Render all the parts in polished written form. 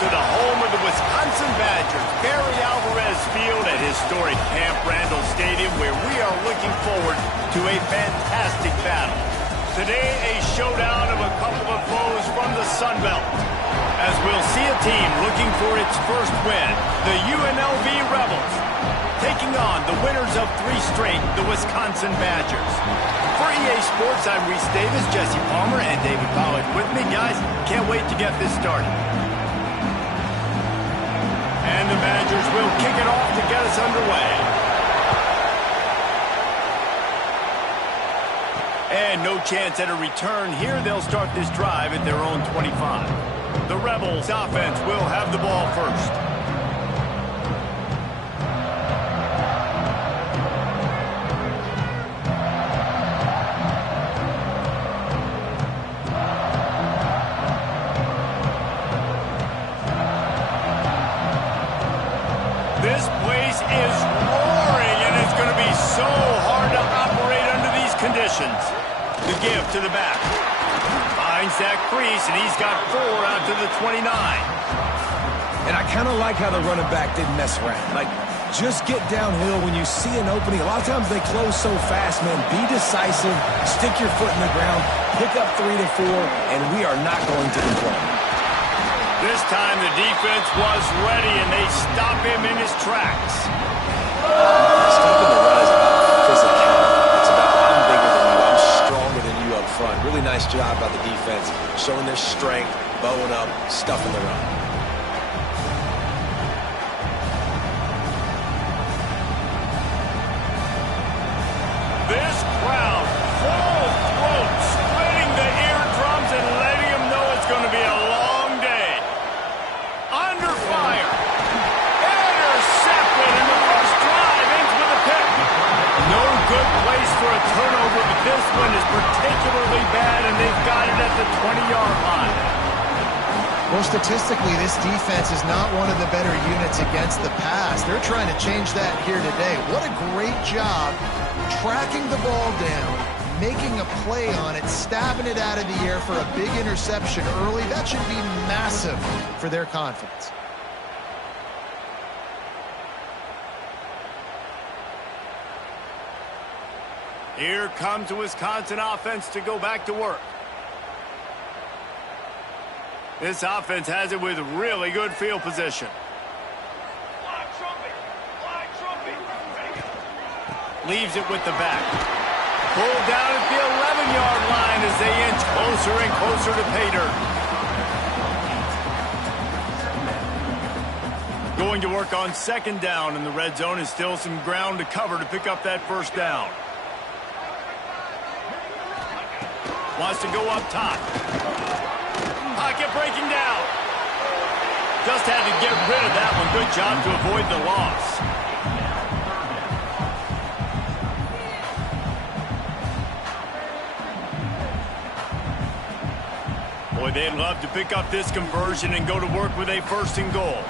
to the home of the Wisconsin Badgers, Barry Alvarez Field at historic Camp Randall Stadium, where we are looking forward to a fantastic battle. Today, a showdown of a couple of foes from the Sun Belt, as we'll see a team looking for its first win, the UNLV Rebels, taking on the winners of 3 straight, the Wisconsin Badgers. For EA Sports, I'm Reese Davis, Jesse Palmer, and David Pollack with me. Guys, can't wait to get this started. And the Badgers will kick it off to get us underway. And no chance at a return here. They'll start this drive at their own 25. The Rebels offense will have the ball first. This place is roaring, and it's going to be so hard to operate under these conditions. The give to the back. Finds that crease, and he's got 4 out to the 29. And I kind of like how the running back didn't mess around. Like, just get downhill when you see an opening. A lot of times they close so fast, man. Be decisive, stick your foot in the ground, pick up 3 to 4, and we are not going to complain. This time the defense was ready, and they stop him in his tracks. Stopping the run is about physicality. It's about I'm bigger than you, I'm stronger than you up front. Really nice job by the defense, showing their strength, bowing up, stuffing the run. This crowd, full throat, splitting the eardrums and letting them know it's going to be a long day. Under fire. Intercepted, and the first drive ends with a pick. No good place for a turnover, but this one is particularly bad, and they've got it at the 20-yard line. Well, statistically, this defense is not one of the better units against the pass. They're trying to change that here today. What a great job tracking the ball down, making a play on it, stabbing it out of the air for a big interception early. That should be massive for their confidence. Here comes the Wisconsin offense to go back to work. This offense has it with really good field position. Leaves it with the back. Pulled down at the 11-yard line as they inch closer and closer to pay dirt. Going to work on 2nd down, and the red zone is still some ground to cover to pick up that 1st down. Wants to go up top. Pocket breaking down. Just had to get rid of that one. Good job to avoid the loss. Boy, they'd love to pick up this conversion and go to work with a 1st and goal.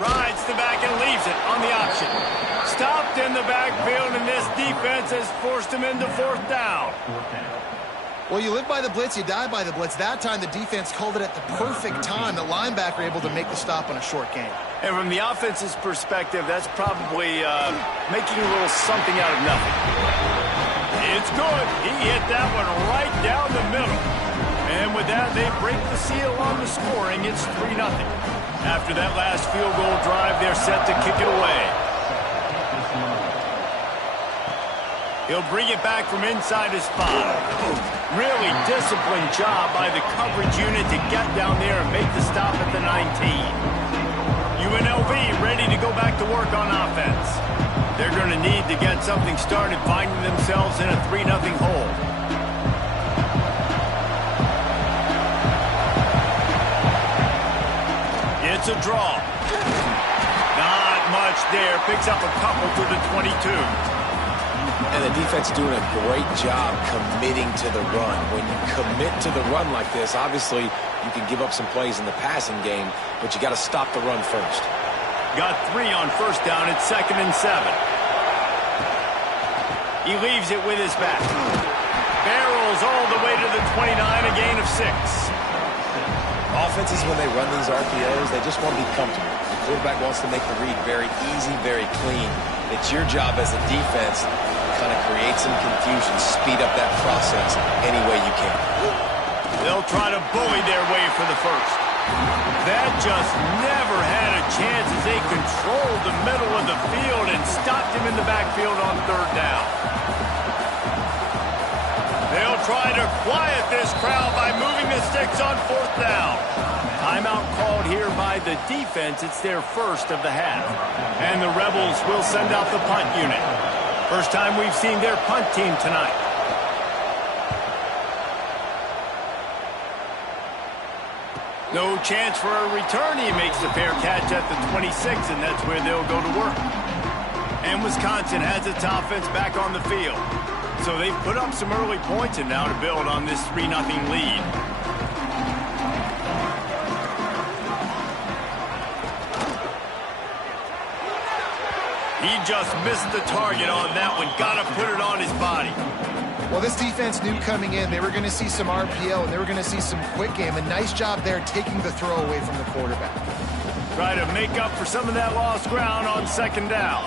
Rides the back and leaves it on the option. Stopped in the backfield, and this defense has forced him into 4th down. Well, you live by the blitz, you die by the blitz. That time the defense called it at the perfect time. The linebacker able to make the stop on a short gain. And from the offense's perspective, that's probably making a little something out of nothing. It's good. He hit that one right down the middle. And with that, they break the seal on the scoring. It's 3-0. After that last field goal drive, they're set to kick it away. He'll bring it back from inside his 5. Really disciplined job by the coverage unit to get down there and make the stop at the 19. UNLV ready to go back to work on offense. They're going to need to get something started, finding themselves in a 3-0 hole. It's a draw. Not much there. Picks up a couple to the 22. And the defense doing a great job committing to the run. When you commit to the run like this, obviously you can give up some plays in the passing game, but you got to stop the run first. Got 3 on 1st down at 2nd and 7. He leaves it with his back. Barrels all the way to the 29, a gain of 6. offenses, when they run these RPOs, they just want to be comfortable. The quarterback wants to make the read very easy, very clean. It's your job as a defense to kind of create some confusion, speed up that process any way you can. They'll try to bully their way for the first. That just never had a chance as they controlled the middle of the field and stopped him in the backfield on third down. They'll try to quiet this crowd by moving the sticks on fourth down. Timeout called here by the defense. It's their first of the half. And the Rebels will send out the punt unit. First time we've seen their punt team tonight. No chance for a return. He makes the fair catch at the 26, and that's where they'll go to work. And Wisconsin has its offense back on the field. So they've put up some early points and now to build on this 3-0 lead. He just missed the target on that one. Got to put it on his body. Well, this defense knew coming in they were going to see some RPO and they were going to see some quick game. A nice job there taking the throw away from the quarterback. Try to make up for some of that lost ground on second down.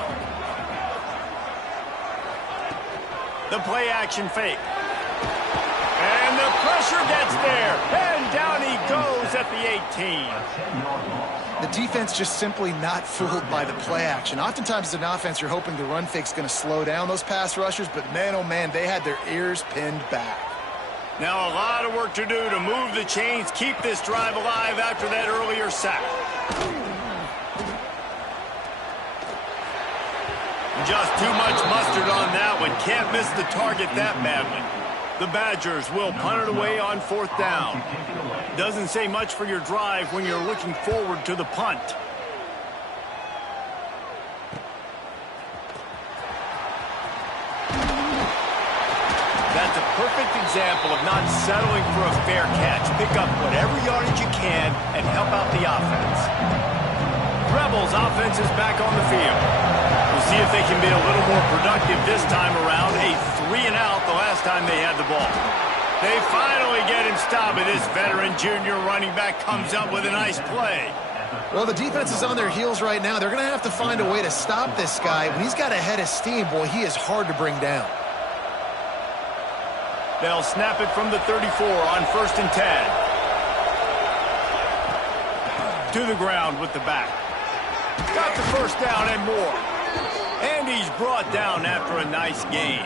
The play action fake. And the pressure gets there. And down he goes at the 18. The defense just simply not fooled by the play action. Oftentimes as an offense, you're hoping the run fake's going to slow down those pass rushers, but man, oh man, they had their ears pinned back. Now a lot of work to do to move the chains, keep this drive alive after that earlier sack. Just too much mustard on that one. Can't miss the target that badly. The Badgers will punt it away on fourth down. Doesn't say much for your drive when you're looking forward to the punt. That's a perfect example of not settling for a fair catch. Pick up whatever yardage you can and help out the offense. Rebels offense is back on the field. We'll see if they can be a little more productive this time around. A 3-and-out the last time they had the ball. They finally get him stopped, and this veteran junior running back comes up with a nice play. Well, the defense is on their heels right now. They're going to have to find a way to stop this guy. When he's got a head of steam, boy, he is hard to bring down. They'll snap it from the 34 on first and 10. To the ground with the back. Got the first down and more. And he's brought down after a nice gain.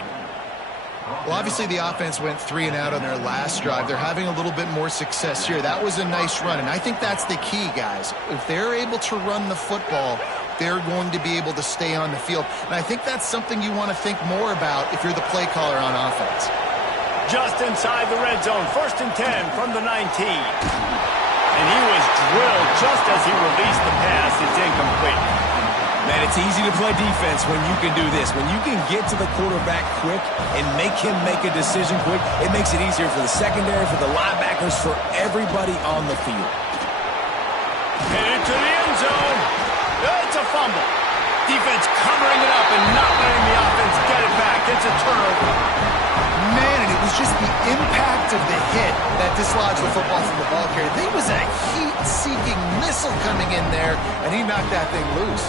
Well, obviously the offense went 3-and-out on their last drive. They're having a little bit more success here. That was a nice run, and I think that's the key, guys. If they're able to run the football, they're going to be able to stay on the field. And I think that's something you want to think more about if you're the play caller on offense. Just inside the red zone, first and 10 from the 19. And he was drilled just as he released the pass. It's incomplete. Man, it's easy to play defense when you can do this. When you can get to the quarterback quick and make him make a decision quick, it makes it easier for the secondary, for the linebackers, for everybody on the field. Headed to the end zone. It's a fumble. Defense covering it up and not letting the offense get it back. It's a turnover. Man, and it was just the impact of the hit that dislodged the football from the ball carrier. There was a heat-seeking missile coming in there, and he knocked that thing loose.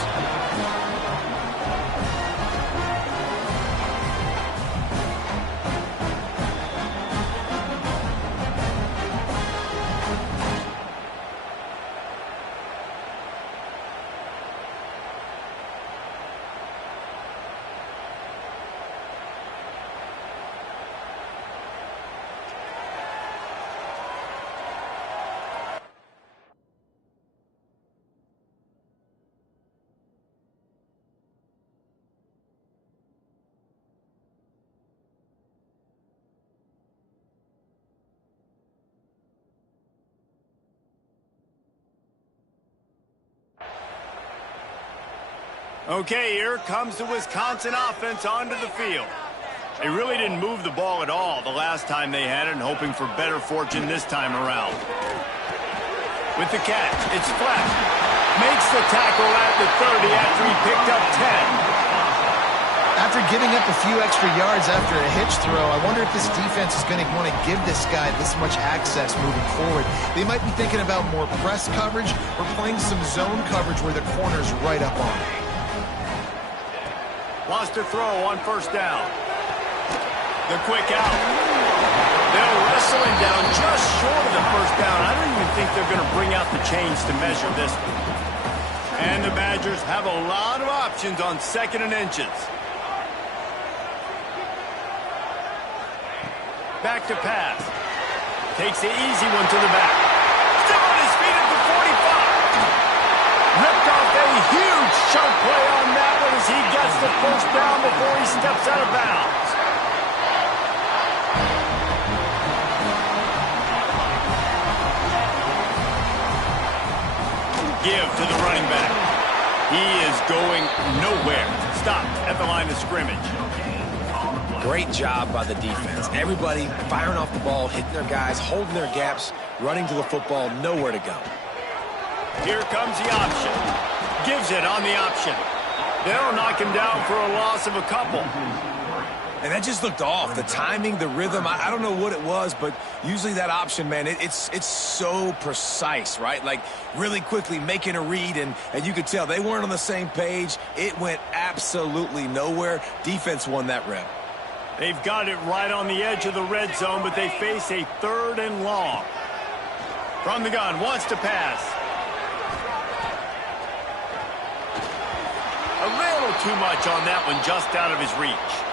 Okay, here comes the Wisconsin offense onto the field. They really didn't move the ball at all the last time they had it, and hoping for better fortune this time around. With the catch, it's flat. Makes the tackle at the 30 after he picked up 10. After giving up a few extra yards after a hitch throw, I wonder if this defense is going to want to give this guy this much access moving forward. They might be thinking about more press coverage or playing some zone coverage where the corner's right up on him. Lost to throw on first down. The quick out. They'll wrestle him down just short of the first down. I don't even think they're going to bring out the chains to measure this one. And the Badgers have a lot of options on 2nd and inches. Back to pass. Takes the easy one to the back. Still on his feet at the 45. Ripped off a huge chunk play on that one as he gets the first down before he steps out of bounds. Give to the running back. He is going nowhere. Stop at the line of scrimmage. Great job by the defense. Everybody firing off the ball, hitting their guys, holding their gaps, running to the football, nowhere to go. Here comes the option. Gives it on the option. They'll knock him down for a loss of a couple. And that just looked off. The timing, the rhythm, I don't know what it was, but usually that option, man, it's so precise, right? Like really quickly making a read, and you could tell they weren't on the same page. It went absolutely nowhere. Defense won that rep. They've got it right on the edge of the red zone, but they face a 3rd and long. From the gun, wants to pass. A little too much on that one, just out of his reach.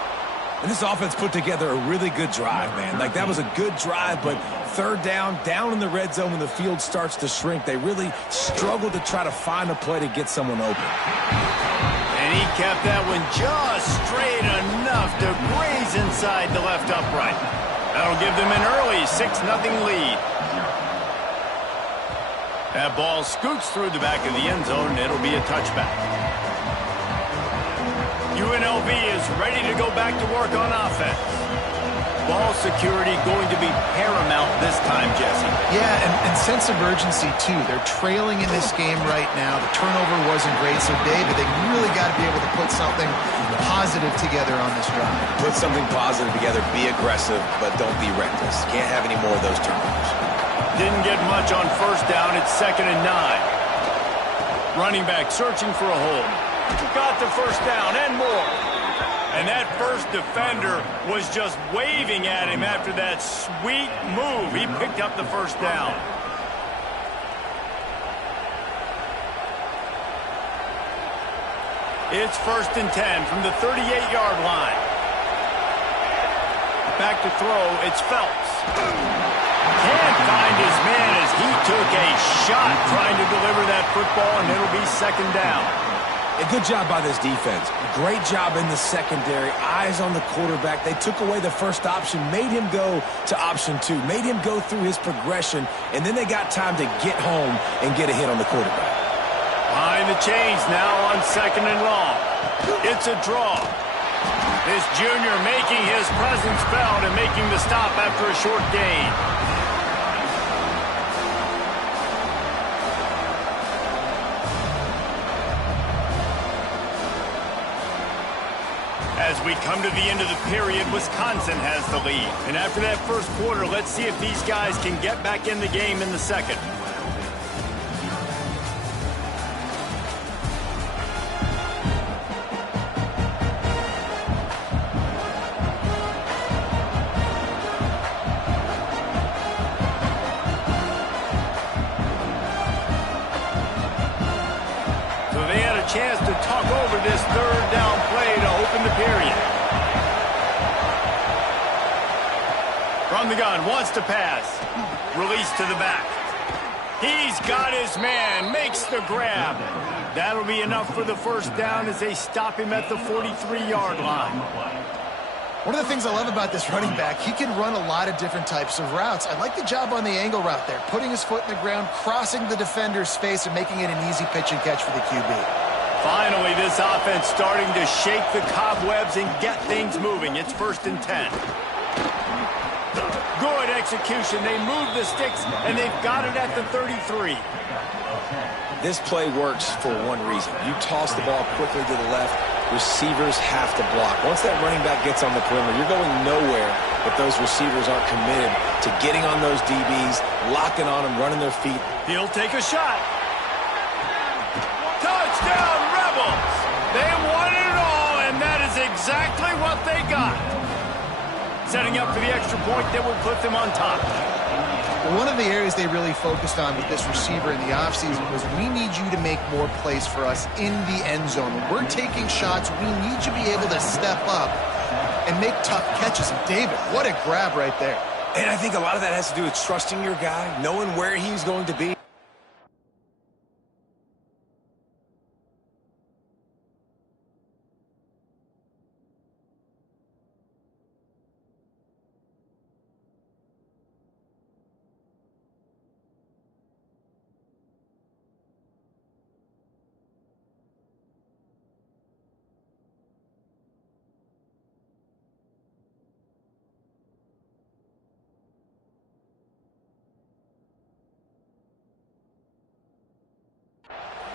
And this offense put together a really good drive, man. Like, that was a good drive, but 3rd down in the red zone when the field starts to shrink, they really struggled to try to find a play to get someone open. And he kept that one just straight enough to graze inside the left upright. That'll give them an early 6-0 lead. That ball scoots through the back of the end zone, and it'll be a touchback. UNLV is ready to go back to work on offense. Ball security going to be paramount this time, Jesse. Yeah, and sense of urgency, too. They're trailing in this game right now. The turnover wasn't great, so David, they really got to be able to put something positive together on this drive. Put something positive together, be aggressive, but don't be reckless. Can't have any more of those turnovers. Didn't get much on first down. It's 2nd and 9. Running back searching for a hole. Got the first down and more. And that first defender was just waving at him after that sweet move. He picked up the first down. It's 1st and 10 from the 38-yard line. Back to throw, it's Phelps. Can't find his man as he took a shot trying to deliver that football, and it'll be 2nd down. A good job by this defense. Great job in the secondary. Eyes on the quarterback. They took away the first option, made him go to option 2, made him go through his progression, and then they got time to get home and get a hit on the quarterback. Behind the chains now on 2nd and long. It's a draw. This junior making his presence felt and making the stop after a short gain. As we come to the end of the period, Wisconsin has the lead. And after that first quarter, let's see if these guys can get back in the game in the second. So they had a chance to talk over this 3rd down play to open the period. From the gun, wants to pass. Release to the back. He's got his man, makes the grab. That'll be enough for the first down as they stop him at the 43-yard line. One of the things I love about this running back, he can run a lot of different types of routes. I like the job on the angle route there, putting his foot in the ground, crossing the defender's face, and making it an easy pitch and catch for the QB. Finally, this offense starting to shake the cobwebs and get things moving. It's 1st and 10. Good execution. They move the sticks, and they've got it at the 33. This play works for one reason. You toss the ball quickly to the left, receivers have to block. Once that running back gets on the perimeter, you're going nowhere if those receivers aren't committed to getting on those DBs, locking on them, running their feet. He'll take a shot. Touchdown, Rebels! They wanted it all, and that is exactly what they got. Setting up for the extra point that will put them on top. One of the areas they really focused on with this receiver in the offseason was we need you to make more plays for us in the end zone. When we're taking shots, we need you to be able to step up and make tough catches. And David, what a grab right there. And I think a lot of that has to do with trusting your guy, knowing where he's going to be.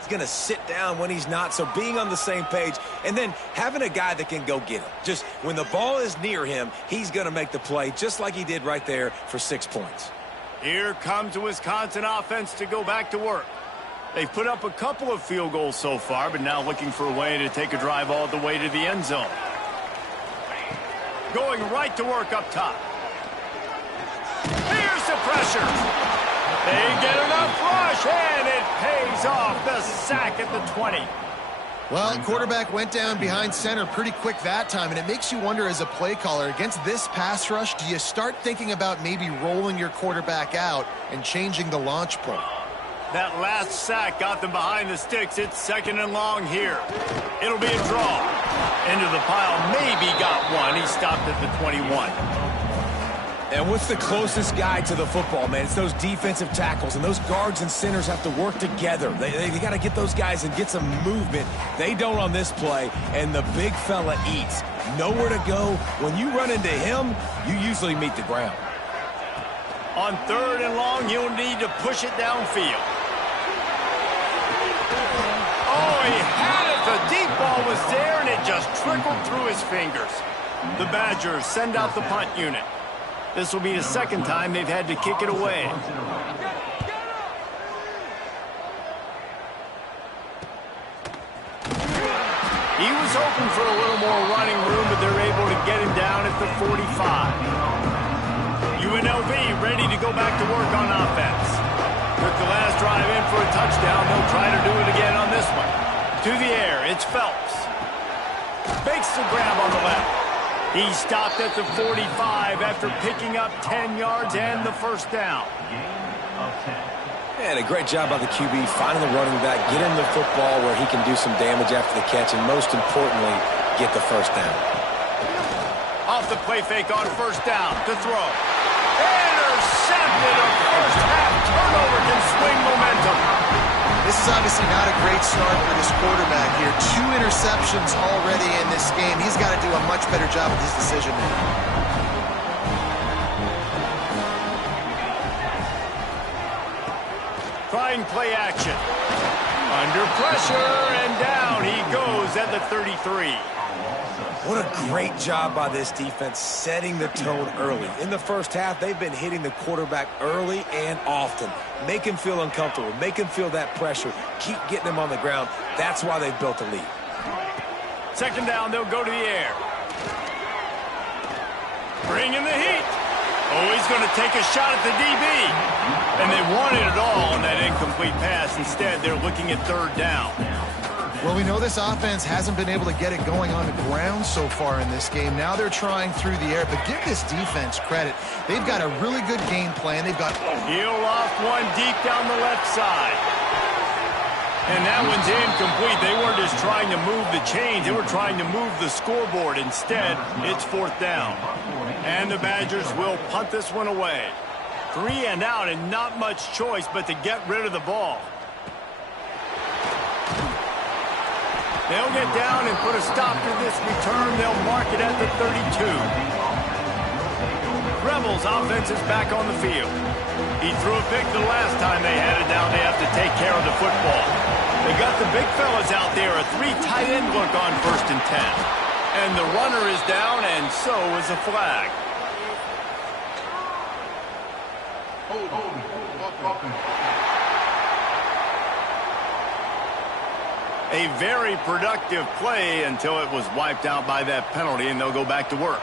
Going to sit down when he's not, so being on the same page and then having a guy that can go get him. Just when the ball is near him, he's going to make the play just like he did right there for 6 points. Here comes the Wisconsin offense to go back to work. They've put up a couple of field goals so far, but now looking for a way to take a drive all the way to the end zone. Going right to work up top. Here's the pressure. They get enough rush, and it pays off. The sack at the 20. Well, quarterback went down behind center pretty quick that time, and it makes you wonder as a play caller, against this pass rush, do you start thinking about maybe rolling your quarterback out and changing the launch point? That last sack got them behind the sticks. It's 2nd and long here. It'll be a draw. Into the pile, maybe got one. He stopped at the 21. And what's the closest guy to the football, man? It's those defensive tackles, and those guards and centers have to work together. They got to get those guys and get some movement. They don't on this play, and the big fella eats. Nowhere to go. When you run into him, you usually meet the ground. On 3rd and long, you'll need to push it downfield. Oh, he had it. The deep ball was there, and it just trickled through his fingers. The Badgers send out the punt unit. This will be the 2nd time they've had to kick it away. He was hoping for a little more running room, but they're able to get him down at the 45. UNLV ready to go back to work on offense. Took the last drive in for a touchdown. They'll try to do it again on this one. To the air, it's Phelps. Fakes the grab on the left. He stopped at the 45 after picking up 10 yards and the 1st down. And a great job by the QB finding the running back, get him the football where he can do some damage after the catch, and most importantly, get the 1st down. Off the play fake on 1st down to throw. Intercepted. A 1st half turnover can swing momentum. This is obviously not a great start for this quarterback here. 2 interceptions already in this game. He's got to do a much better job with his decision making. Trying play action. Under pressure, and down he goes at the 33. What a great job by this defense setting the tone early. In the 1st half, they've been hitting the quarterback early and often. Make him feel uncomfortable. Make him feel that pressure. Keep getting him on the ground. That's why they've built a lead. 2nd down, they'll go to the air. Bring in the heat. Oh, he's going to take a shot at the DB. And they wanted it all on that incomplete pass. Instead, they're looking at 3rd down. Well, we know this offense hasn't been able to get it going on the ground so far in this game. Now they're trying through the air, but give this defense credit. They've got a really good game plan. They've got... He'll loft one deep down the left side. And that one's incomplete. They weren't just trying to move the chains. They were trying to move the scoreboard. Instead, it's 4th down. And the Badgers will punt this one away. 3 and out, and not much choice but to get rid of the ball. They'll get down and put a stop to this return. They'll mark it at the 32. Rebels offense is back on the field. He threw a pick the last time they had it down. They have to take care of the football. They got the big fellas out there, a 3 tight end look on 1st and 10. And the runner is down, and so is a flag. A very productive play until it was wiped out by that penalty, and they'll go back to work.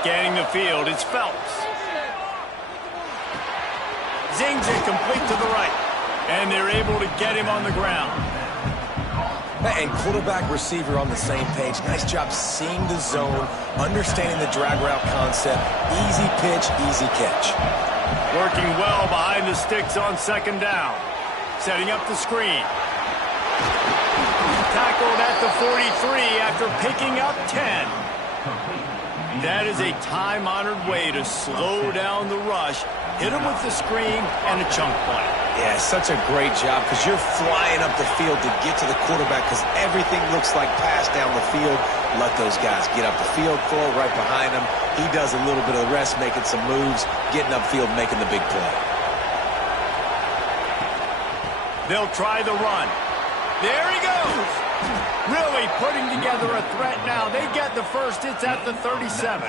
Scanning the field, it's Phelps. Zings it complete to the right. And they're able to get him on the ground. And quarterback receiver on the same page. Nice job seeing the zone, understanding the drag route concept. Easy pitch, easy catch. Working well behind the sticks on 2nd down. Setting up the screen. Tackled at the 43 after picking up 10. That is a time-honored way to slow down the rush, hit him with the screen, and a chunk play. Yeah, such a great job because you're flying up the field to get to the quarterback because everything looks like pass down the field. Let those guys get up the field, throw it right behind him. He does a little bit of the rest, making some moves, getting upfield, making the big play. They'll try the run. There he goes. Really putting together a threat now. They get the first. It's at the 37.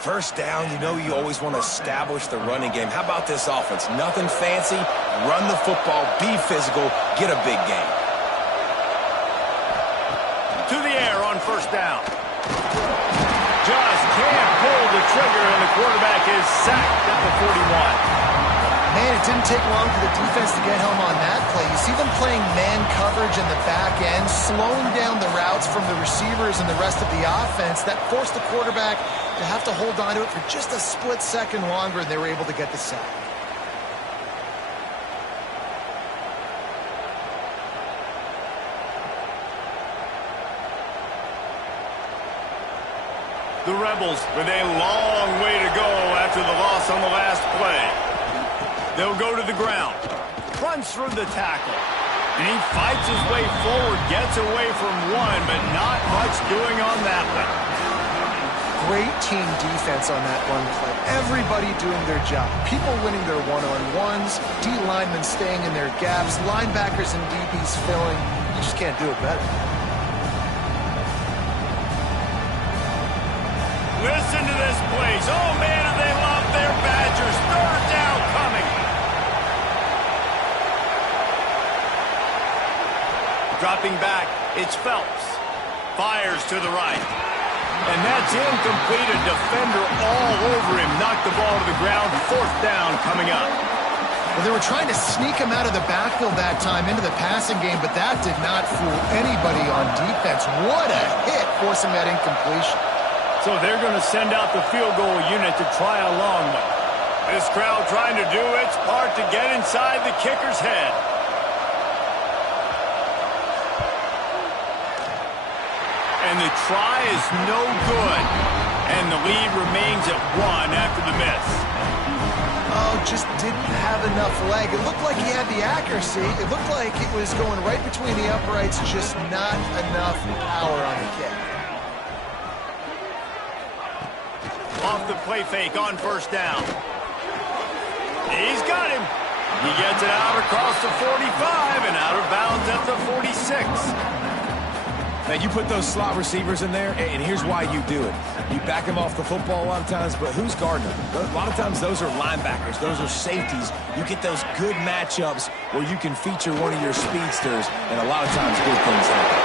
1st down, you know you always want to establish the running game. How about this offense? Nothing fancy. Run the football, be physical, get a big gain. To the air on 1st down. Just can't pull the trigger, and the quarterback is sacked at the 41. Man, it didn't take long for the defense to get home on that play. You see them playing man coverage in the back end, slowing down the routes from the receivers and the rest of the offense. That forced the quarterback to have to hold on to it for just a split second longer, and they were able to get the sack. The Rebels with a long way to go after the loss on the last play. They'll go to the ground. Runs through the tackle. And he fights his way forward, gets away from one, but not much doing on that one. Great team defense on that run play. Everybody doing their job. People winning their one-on-ones, D linemen staying in their gaps, linebackers and DBs filling. You just can't do it better. Listen to this place. Oh, man, do they love their Badgers. 3rd down coming. Dropping back, it's Phelps. Fires to the right. And that's incomplete. A defender all over him. Knocked the ball to the ground. 4th down coming up. Well, they were trying to sneak him out of the backfield that time into the passing game, but that did not fool anybody on defense. What a hit, forcing that incompletion. So they're going to send out the field goal unit to try a long one. This crowd trying to do its part to get inside the kicker's head. And the try is no good. And the lead remains at 1 after the miss. Oh, just didn't have enough leg. It looked like he had the accuracy. It looked like it was going right between the uprights, just not enough power on the kick. Off the play fake on 1st down. He's got him. He gets it out across the 45 and out of bounds at the 46. Now, you put those slot receivers in there, and here's why you do it. You back them off the football a lot of times, but who's guarding them? A lot of times those are linebackers. Those are safeties. You get those good matchups where you can feature one of your speedsters, and a lot of times good things happen.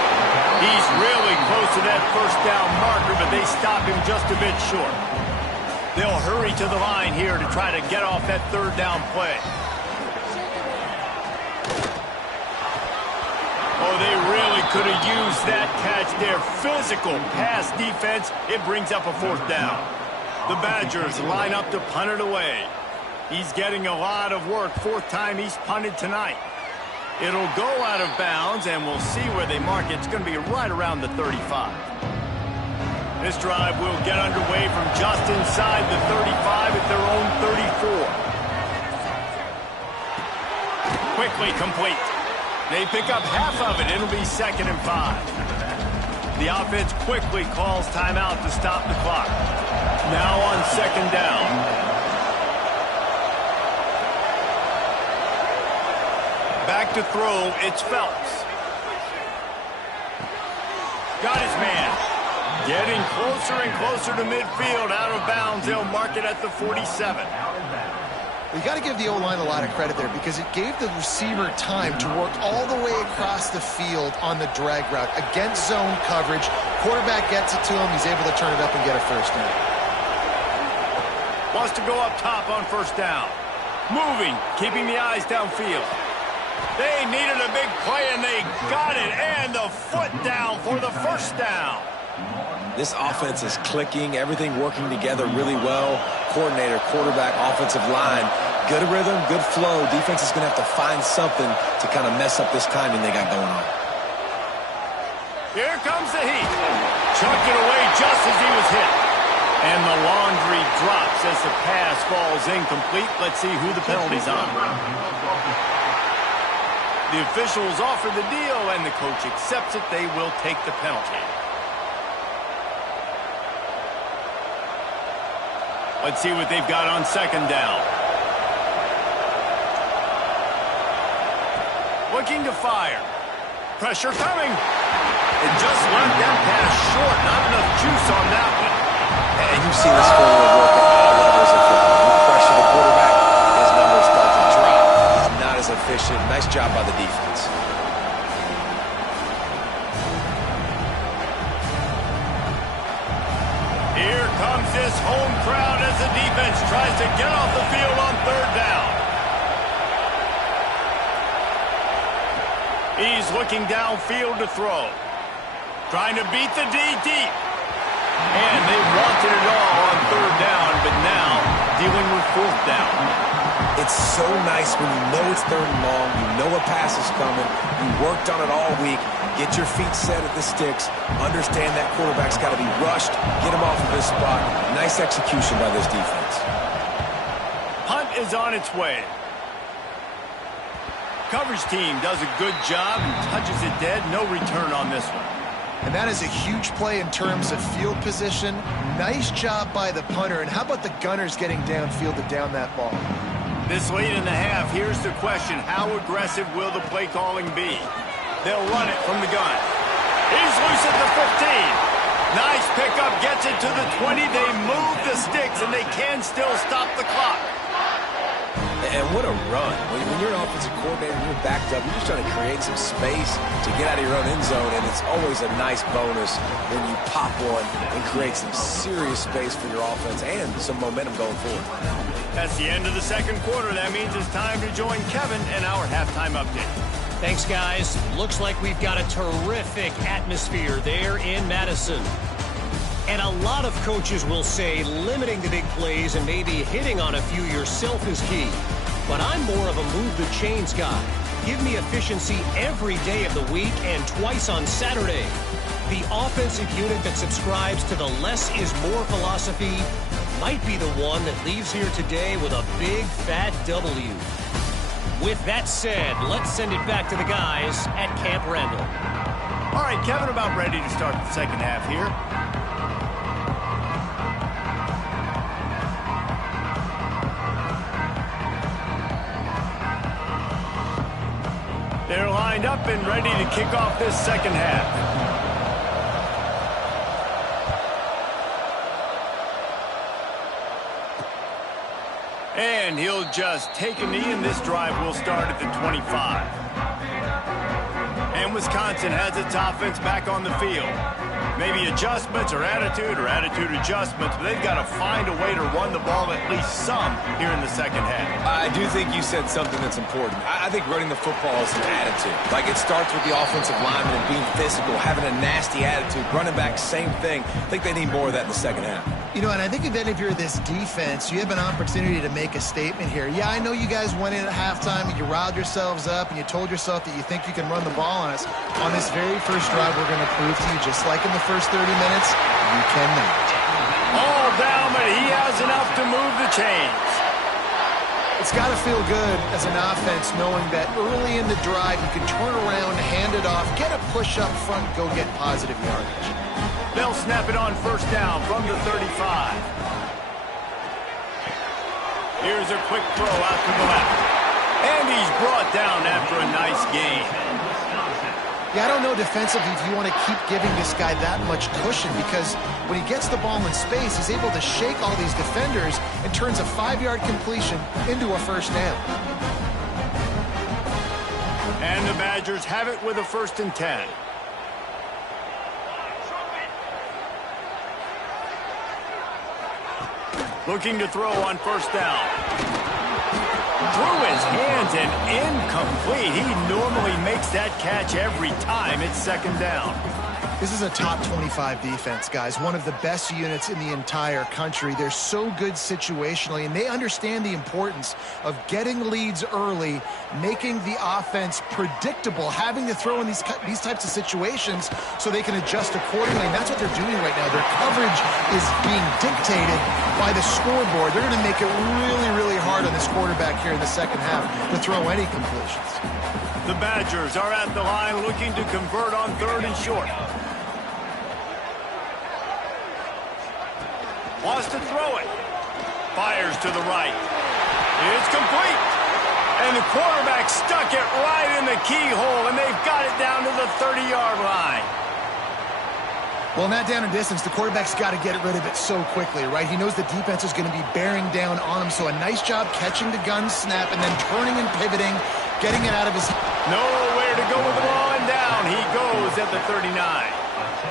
He's really close to that 1st down marker, but they stop him just a bit short. They'll hurry to the line here to try to get off that 3rd down play. Oh, they really could have used that catch there. Physical pass defense. It brings up a 4th down. The Badgers line up to punt it away. He's getting a lot of work. 4th time he's punted tonight. It'll go out of bounds, and we'll see where they mark it. It's going to be right around the 35. This drive will get underway from just inside the 35 at their own 34. Quickly complete. They pick up half of it. It'll be 2nd and 5. The offense quickly calls timeout to stop the clock. Now on second down. Back to throw, it's Phelps. Got his man. Getting closer and closer to midfield. Out of bounds, they'll mark it at the 47. You got to give the O-line a lot of credit there because it gave the receiver time to work all the way across the field on the drag route against zone coverage. Quarterback gets it to him. He's able to turn it up and get a first down. Wants to go up top on first down. Moving, keeping the eyes downfield. They needed a big play, and they got it. And the foot down for the first down. This offense is clicking, everything working together really well. Coordinator, quarterback, offensive line, good rhythm, good flow. Defense is going to have to find something to kind of mess up this timing they got going on. Here comes the heat. Chucked it away just as he was hit. And the laundry drops as the pass falls incomplete. Let's see who the penalty's on. The officials offer the deal, and the coach accepts it. They will take the penalty. Let's see what they've got on second down. Looking to fire. Pressure coming. It just left that pass short. Not enough juice on that one. And you've seen this formula work at all levels of football. You pressure the quarterback, his numbers start to drop. He's not as efficient. Nice job by the defense. Here comes this home crowd as the defense tries to get off the field on third down. He's looking downfield to throw. Trying to beat the D deep. And they wanted it all on third down, but now dealing with fourth down. It's so nice when you know it's third and long, you know a pass is coming, you worked on it all week, get your feet set at the sticks, understand that quarterback's got to be rushed, get him off of his spot. Nice execution by this defense. Punt is on its way. Coverage team does a good job and touches it dead. No return on this one. And that is a huge play in terms of field position. Nice job by the punter. And how about the gunners getting downfield to down that ball? This late in the half, here's the question. How aggressive will the play calling be? They'll run it from the gun. He's loose at the 15. Nice pickup, gets it to the 20. They move the sticks, and they can still stop the clock. And what a run. When you're an offensive coordinator and you're backed up, you're just trying to create some space to get out of your own end zone, and it's always a nice bonus when you pop one and create some serious space for your offense and some momentum going forward. That's the end of the second quarter. That means it's time to join Kevin and our halftime update. Thanks, guys. Looks like we've got a terrific atmosphere there in Madison. And a lot of coaches will say limiting the big plays and maybe hitting on a few yourself is key. But I'm more of a move the chains guy. Give me efficiency every day of the week and twice on Saturday. The offensive unit that subscribes to the less is more philosophy might be the one that leaves here today with a big fat W. With that said, let's send it back to the guys at Camp Randall. All right, Kevin, about ready to start the second half here. They're lined up and ready to kick off this second half. And he'll just take a knee, and this drive will start at the 25. And Wisconsin has its offense back on the field. Maybe adjustments or attitude adjustments, but they've got to find a way to run the ball at least some here in the second half. I do think you said something that's important. I think running the football is an attitude. Like, it starts with the offensive lineman and being physical, having a nasty attitude. Running back, same thing. I think they need more of that in the second half. You know, and I think then if you're this defense, you have an opportunity to make a statement here. Yeah, I know you guys went in at halftime and you riled yourselves up and you told yourself that you think you can run the ball on us. On this very first drive, we're going to prove to you, just like in the first 30 minutes, you cannot. All down, but he has enough to move the chains. It's got to feel good as an offense knowing that early in the drive you can turn around, hand it off, get a push up front, go get positive yardage. They'll snap it on first down from the 35. Here's a quick throw out to the left. And he's brought down after a nice gain. Yeah, I don't know defensively if you want to keep giving this guy that much cushion, because when he gets the ball in space, he's able to shake all these defenders and turns a 5-yard completion into a first down. And the Badgers have it with a 1st and 10. Looking to throw on first down. Through his hands and incomplete. He normally makes that catch every time it's 2nd down. This is a top 25 defense, guys. One of the best units in the entire country. They're so good situationally, and they understand the importance of getting leads early, making the offense predictable, having to throw in these types of situations so they can adjust accordingly. And that's what they're doing right now. Their coverage is being dictated by the scoreboard. They're going to make it really, really hard on this quarterback here in the second half to throw any completions. The Badgers are at the line looking to convert on 3rd and short. Wants to throw it. Fires to the right. It's complete. And the quarterback stuck it right in the keyhole, and they've got it down to the 30-yard line. Well, in that down and distance, the quarterback's got to get rid of it so quickly, right? He knows the defense is going to be bearing down on him, so a nice job catching the gun snap and then turning and pivoting, getting it out of his... Nowhere to go with the ball, and down he goes at the 39.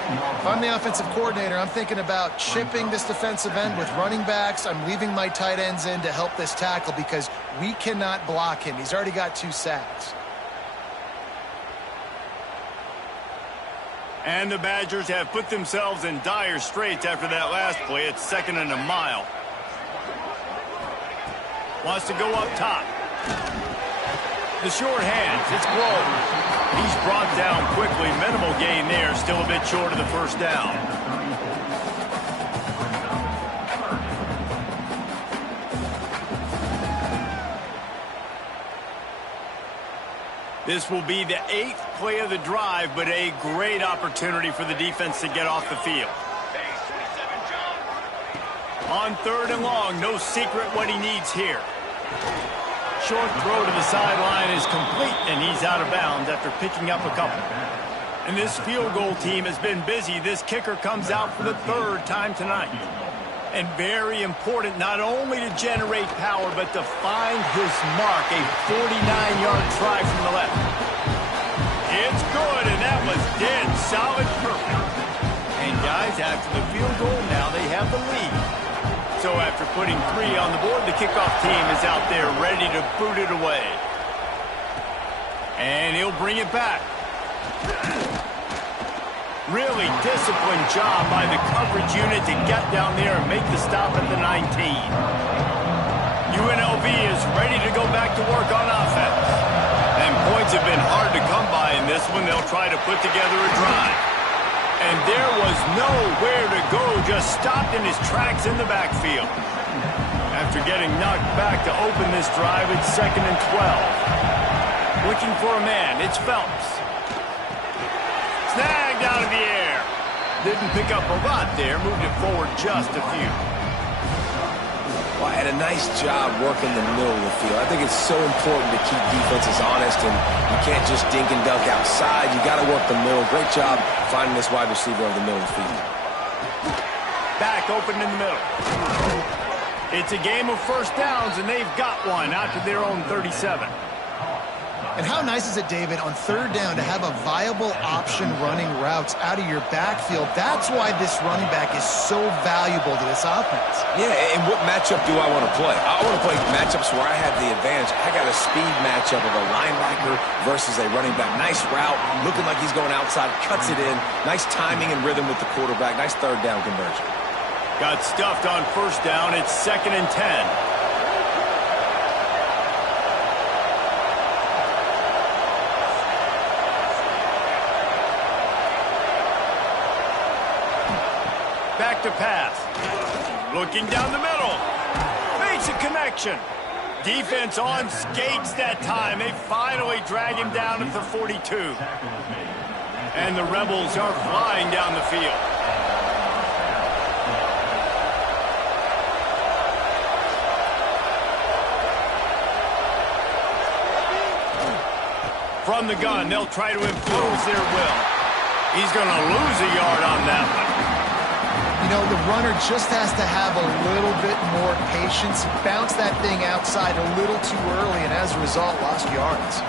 If I'm the offensive coordinator, I'm thinking about chipping this defensive end with running backs. I'm leaving my tight ends in to help this tackle because we cannot block him. He's already got 2 sacks. And the Badgers have put themselves in dire straits after that last play. It's 2nd and a mile. Wants to go up top. The short hands, it's Grove. He's brought down quickly. Minimal gain there, still a bit short of the 1st down. This will be the 8th play of the drive, but a great opportunity for the defense to get off the field. On 3rd and long, no secret what he needs here. Short throw to the sideline is complete, and he's out of bounds after picking up a couple. And this field goal team has been busy. This kicker comes out for the 3rd time tonight. And very important not only to generate power, but to find his mark, a 49-yard try from the left. It's good, and that was dead solid perfect. And guys, after the field goal, now they have the lead. So after putting 3 on the board, the kickoff team is out there ready to boot it away. And he'll bring it back. Really disciplined job by the coverage unit to get down there and make the stop at the 19. UNLV is ready to go back to work on offense. And points have been hard to come by in this one. They'll try to put together a drive. And there was nowhere to go, just stopped in his tracks in the backfield. After getting knocked back to open this drive, it's 2nd and 12. Looking for a man, it's Phelps. Snagged out of the air. Didn't pick up a lot there, moved it forward just a few. Well, and a nice job working the middle of the field. I think it's so important to keep defenses honest, and you can't just dink and dunk outside. You got to work the middle. Great job finding this wide receiver over the middle of the field. Back open in the middle. It's a game of 1st downs, and they've got one out to their own 37. And how nice is it, David, on 3rd down to have a viable option running routes out of your backfield? That's why this running back is so valuable to this offense. Yeah, and what matchup do I want to play? I want to play matchups where I have the advantage. I got a speed matchup of a linebacker versus a running back. Nice route, looking like he's going outside, cuts it in. Nice timing and rhythm with the quarterback. Nice 3rd down conversion. Got stuffed on 1st down. It's 2nd and 10. Back to pass. Looking down the middle. Makes a connection. Defense on skates that time. They finally drag him down at the 42. And the Rebels are flying down the field. From the gun, they'll try to impose their will. He's going to lose a yard on that one. You know, the runner just has to have a little bit more patience. Bounce that thing outside a little too early, and as a result, lost yards.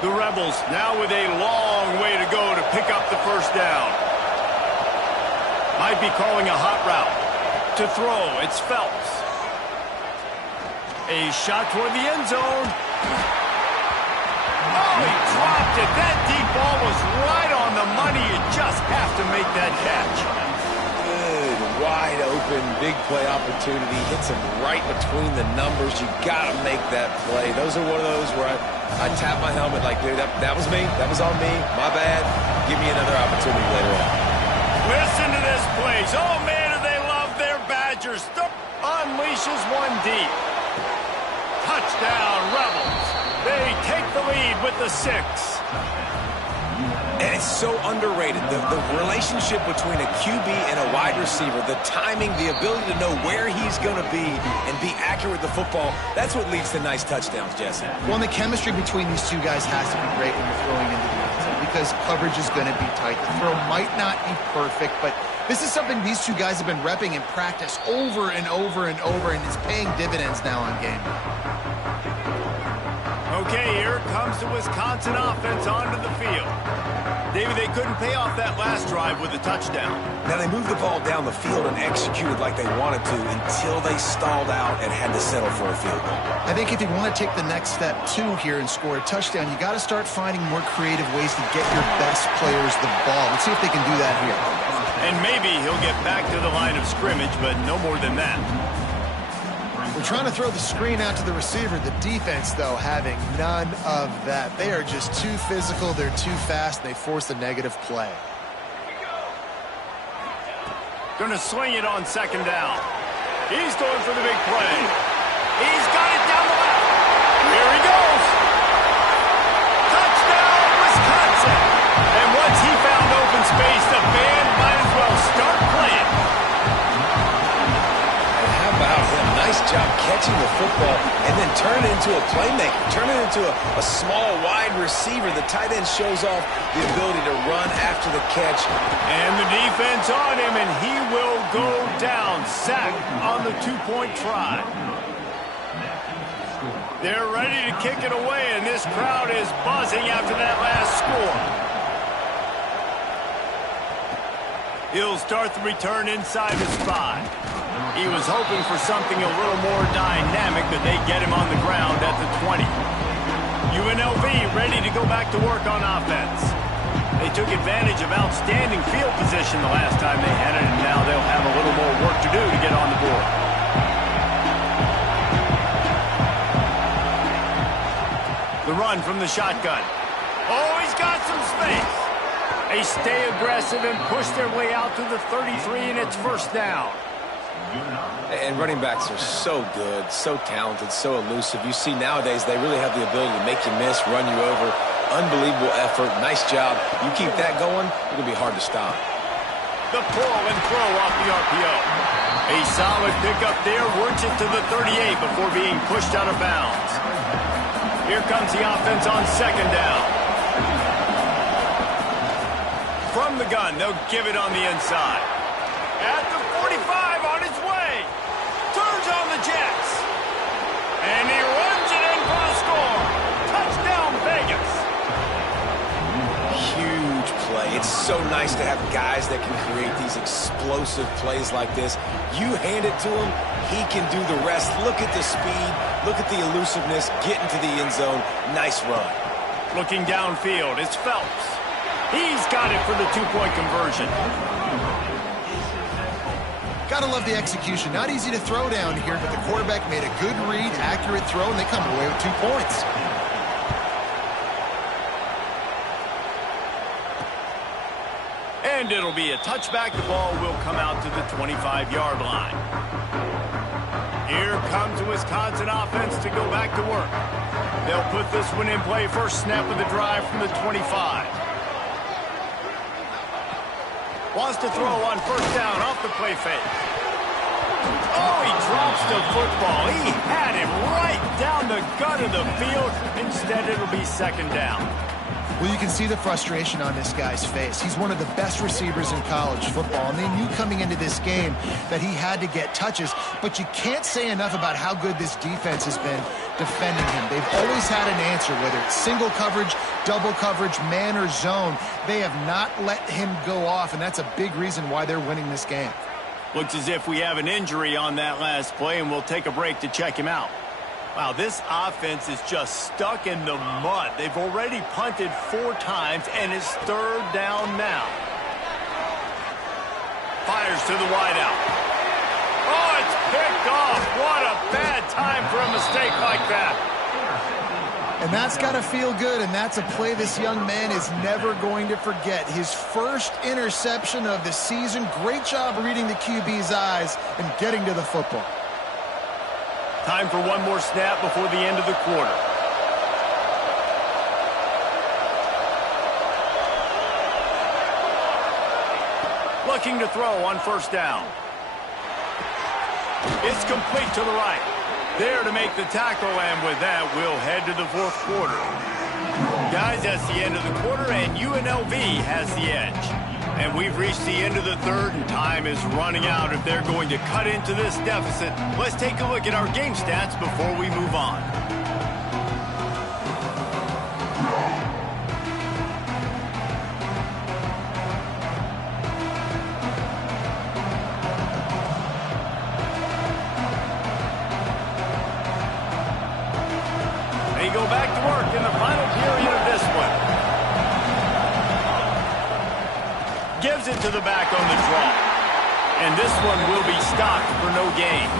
The Rebels now with a long way to go to pick up the first down. Might be calling a hot route. To throw, it's Phelps. A shot toward the end zone. Oh, he dropped it. That deep ball was right on the money. You just have to make that catch. Good, wide open, big play opportunity. Hits him right between the numbers. You got to make that play. Those are one of those where I tap my helmet like, dude, that was me. That was on me. My bad. Give me another opportunity later on. Listen to this place. Oh, man, do they love their Badgers. Unleashes one deep. Touchdown, Rebels. They take the lead with the 6. And it's so underrated. The relationship between a QB and a wide receiver, the timing, the ability to know where he's going to be and be accurate with the football, that's what leads to nice touchdowns, Jesse. Well, and the chemistry between these two guys has to be great when you're throwing into the end zone because coverage is going to be tight. The throw might not be perfect, but this is something these two guys have been repping in practice over and over and over, and it's paying dividends now on game. Okay, here comes the Wisconsin offense onto the field. David, they couldn't pay off that last drive with a touchdown. Now, they moved the ball down the field and executed like they wanted to until they stalled out and had to settle for a field goal. I think if you want to take the next step, too, here and score a touchdown, you got to start finding more creative ways to get your best players the ball. Let's see if they can do that here. And maybe he'll get back to the line of scrimmage, but no more than that. We're trying to throw the screen out to the receiver. The defense, though, having none of that. They are just too physical. They're too fast. They force a negative play. Going to swing it on second down. He's going for the big play. He's got it down the left. Here he goes. Touchdown, Wisconsin. And once he found open space, the band might as well start playing. About him. Nice job catching the football and then turn it into a playmaker. Turn it into a small, wide receiver. The tight end shows off the ability to run after the catch. And the defense on him, and he will go down. Sack on the two-point try. They're ready to kick it away, and this crowd is buzzing after that last score. He'll start the return inside the spot. He was hoping for something a little more dynamic, but they get him on the ground at the 20. UNLV ready to go back to work on offense. They took advantage of outstanding field position the last time they had it, and now they'll have a little more work to do to get on the board. The run from the shotgun. Oh, he's got some space. They stay aggressive and push their way out to the 33, and it's first down. And running backs are so good, so talented, so elusive. You see nowadays they really have the ability to make you miss, run you over. Unbelievable effort. Nice job. You keep that going, it'll be hard to stop. The pull and throw off the RPO. A solid pickup there, works it to the 38 before being pushed out of bounds. Here comes the offense on second down. From the gun, they'll give it on the inside. At the 45, on his way. Turns on the Jets. And he runs it in for the score. Touchdown, Vegas. Huge play. It's so nice to have guys that can create these explosive plays like this. You hand it to him, he can do the rest. Look at the speed. Look at the elusiveness. Get into the end zone. Nice run. Looking downfield, it's Phelps. He's got it for the two-point conversion. Gotta love the execution. Not easy to throw down here, but the quarterback made a good read, accurate throw, and they come away with 2 points. And it'll be a touchback. The ball will come out to the 25-yard line. Here comes the Wisconsin offense to go back to work. They'll put this one in play. First snap of the drive from the 25. Wants to throw on first down off the play fake. Oh, he drops the football. He had him right down the gut of the field. Instead, it'll be second down. Well, you can see the frustration on this guy's face. He's one of the best receivers in college football, and they knew coming into this game that he had to get touches, but you can't say enough about how good this defense has been defending him. They've always had an answer, whether it's single coverage, double coverage, man or zone. They have not let him go off, and that's a big reason why they're winning this game. Looks as if we have an injury on that last play, and we'll take a break to check him out. Wow, this offense is just stuck in the mud. They've already punted 4 times, and it's third down now. Fires to the wideout. Oh, it's picked off. What a bad time for a mistake like that. And that's got to feel good, and that's a play this young man is never going to forget. His first interception of the season. Great job reading the QB's eyes and getting to the football. Time for one more snap before the end of the quarter. Looking to throw on first down. It's complete to the right. There to make the tackle, and with that, we'll head to the fourth quarter. Guys, that's the end of the quarter, and UNLV has the edge. And we've reached the end of the third, and time is running out if they're going to cut into this deficit. Let's take a look at our game stats before we move on. They go back to work in the final period of this one. Gives it to the back on the draw. And this one will be stopped for no gain.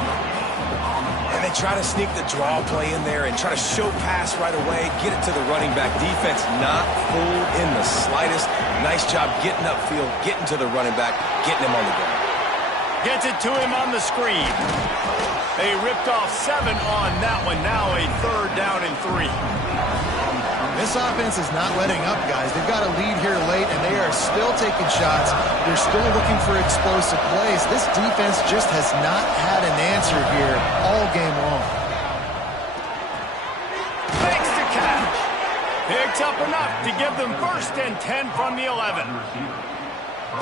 And they try to sneak the draw play in there and try to show pass right away, get it to the running back. Defense not fooled in the slightest. Nice job getting upfield, getting to the running back, getting him on the ground. Gets it to him on the screen. They ripped off 7 on that one. Now a third down and 3. This offense is not letting up, guys. They've got a lead here late, and they are still taking shots. They're still looking for explosive plays. This defense just has not had an answer here all game long. Makes the catch. Picks up enough to give them first and 10 from the 11.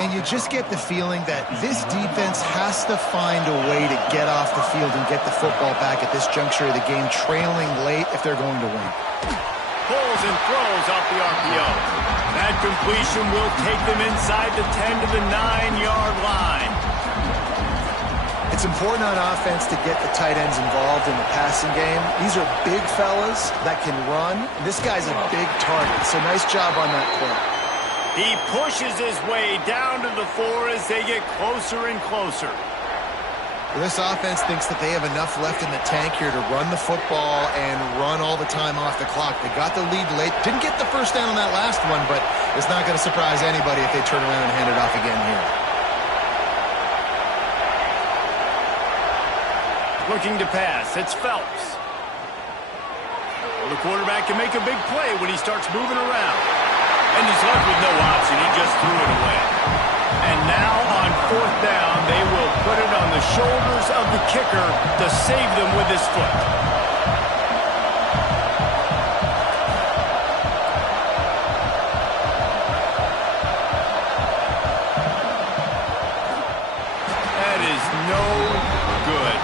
And you just get the feeling that this defense has to find a way to get off the field and get the football back at this juncture of the game, trailing late if they're going to win. Pulls and throws off the RPO. That completion will take them inside the 10 to the 9-yard line. It's important on offense to get the tight ends involved in the passing game. These are big fellas that can run. This guy's a big target, so nice job on that play. He pushes his way down to the 4 as they get closer and closer. This offense thinks that they have enough left in the tank here to run the football and run all the time off the clock. They got the lead late. Didn't get the first down on that last one, but it's not going to surprise anybody if they turn around and hand it off again here. Looking to pass. It's Phelps. Well, the quarterback can make a big play when he starts moving around. And he's left with no option. He just threw it away. And now on fourth down, they will put it on the shoulders of the kicker to save them with his foot. That is no good.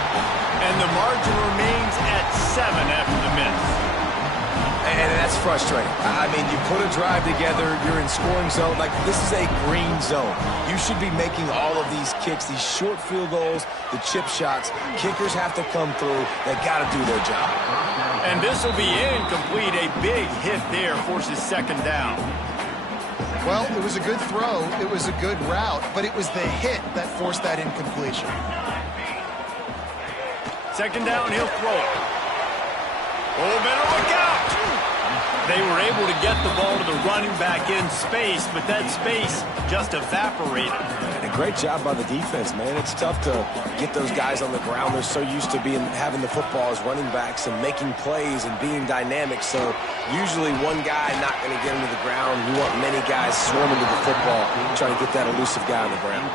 And the margin remains at 7 after the miss. And that's frustrating. I mean, you put a drive together, you're in scoring zone. Like, this is a green zone. You should be making all of these kicks, these short field goals, the chip shots. Kickers have to come through. They got to do their job. And this will be incomplete. A big hit there forces second down. Well, it was a good throw. It was a good route, but it was the hit that forced that incompletion. Second down, he'll throw it. Oh, better look out. They were able to get the ball to the running back in space, but that space just evaporated. And a great job by the defense, man. It's tough to get those guys on the ground. They're so used to having the football as running backs and making plays and being dynamic. So usually one guy not going to get him to the ground. You want many guys swarming to the football, trying to get that elusive guy on the ground.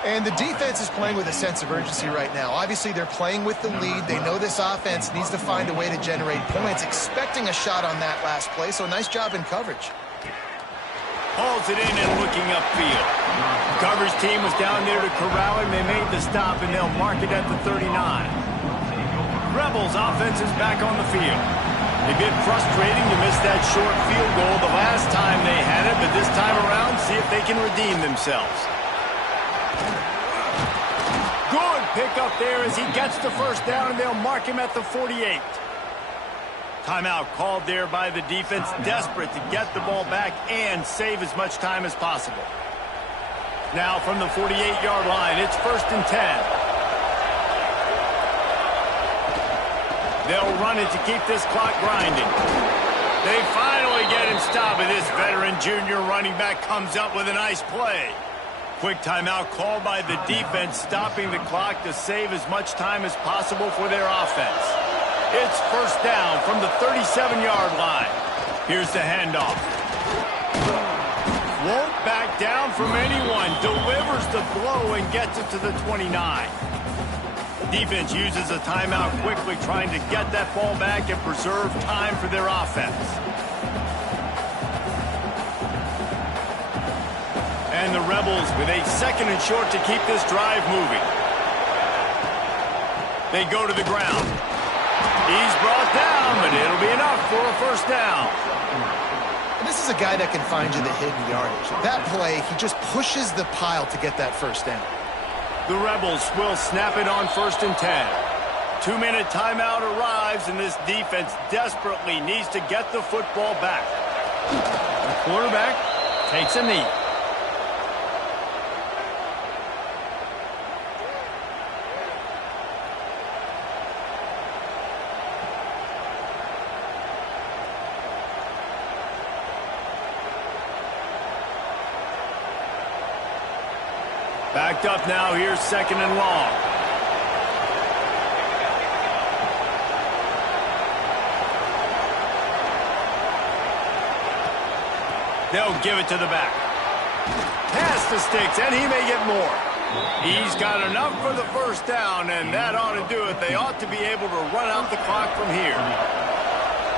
And the defense is playing with a sense of urgency right now. Obviously, they're playing with the lead. They know this offense needs to find a way to generate points, expecting a shot on that last play. So nice job in coverage. Hauls it in and looking upfield. The coverage team was down there to corral him. They made the stop, and they'll mark it at the 39. Rebels offense is back on the field. A bit frustrating to miss that short field goal the last time they had it, but this time around, see if they can redeem themselves. Good pickup there as he gets the first down, and they'll mark him at the 48. Timeout called there by the defense, desperate to get the ball back and save as much time as possible. Now from the 48-yard line, it's 1st and 10. They'll run it to keep this clock grinding. They finally get him stopped, and this veteran junior running back comes up with a nice play. Quick timeout called by the defense, stopping the clock to save as much time as possible for their offense. It's 1st down from the 37-yard line. Here's the handoff. Won't back down from anyone. Delivers the blow and gets it to the 29. Defense uses a timeout quickly, trying to get that ball back and preserve time for their offense. And the Rebels with a 2nd and short to keep this drive moving. They go to the ground. He's brought down, but it'll be enough for a 1st down. And this is a guy that can find you the hidden yardage. That play, he just pushes the pile to get that 1st down. The Rebels will snap it on 1st and 10. 2-minute timeout arrives, and this defense desperately needs to get the football back. The quarterback takes a knee. Backed up now, here's 2nd and long. They'll give it to the back. Pass the sticks, and he may get more. He's got enough for the 1st down, and that ought to do it. They ought to be able to run out the clock from here.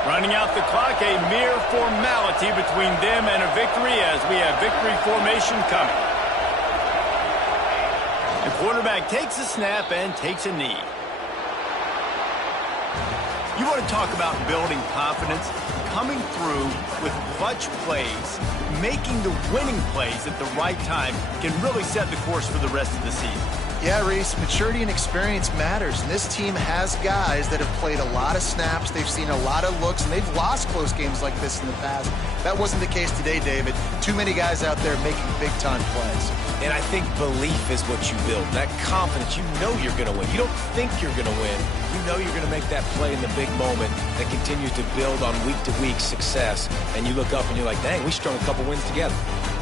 Running out the clock, a mere formality between them and a victory as we have victory formation coming. The quarterback takes a snap and takes a knee. You want to talk about building confidence? Coming through with clutch plays, making the winning plays at the right time can really set the course for the rest of the season. Yeah, Reese, maturity and experience matters, and this team has guys that have played a lot of snaps, they've seen a lot of looks, and they've lost close games like this in the past. That wasn't the case today, David. Too many guys out there making big-time plays. And I think belief is what you build. That confidence, you know you're going to win. You don't think you're going to win. You know you're going to make that play in the big moment that continues to build on week-to-week success. And you look up and you're like, dang, we strung a couple wins together.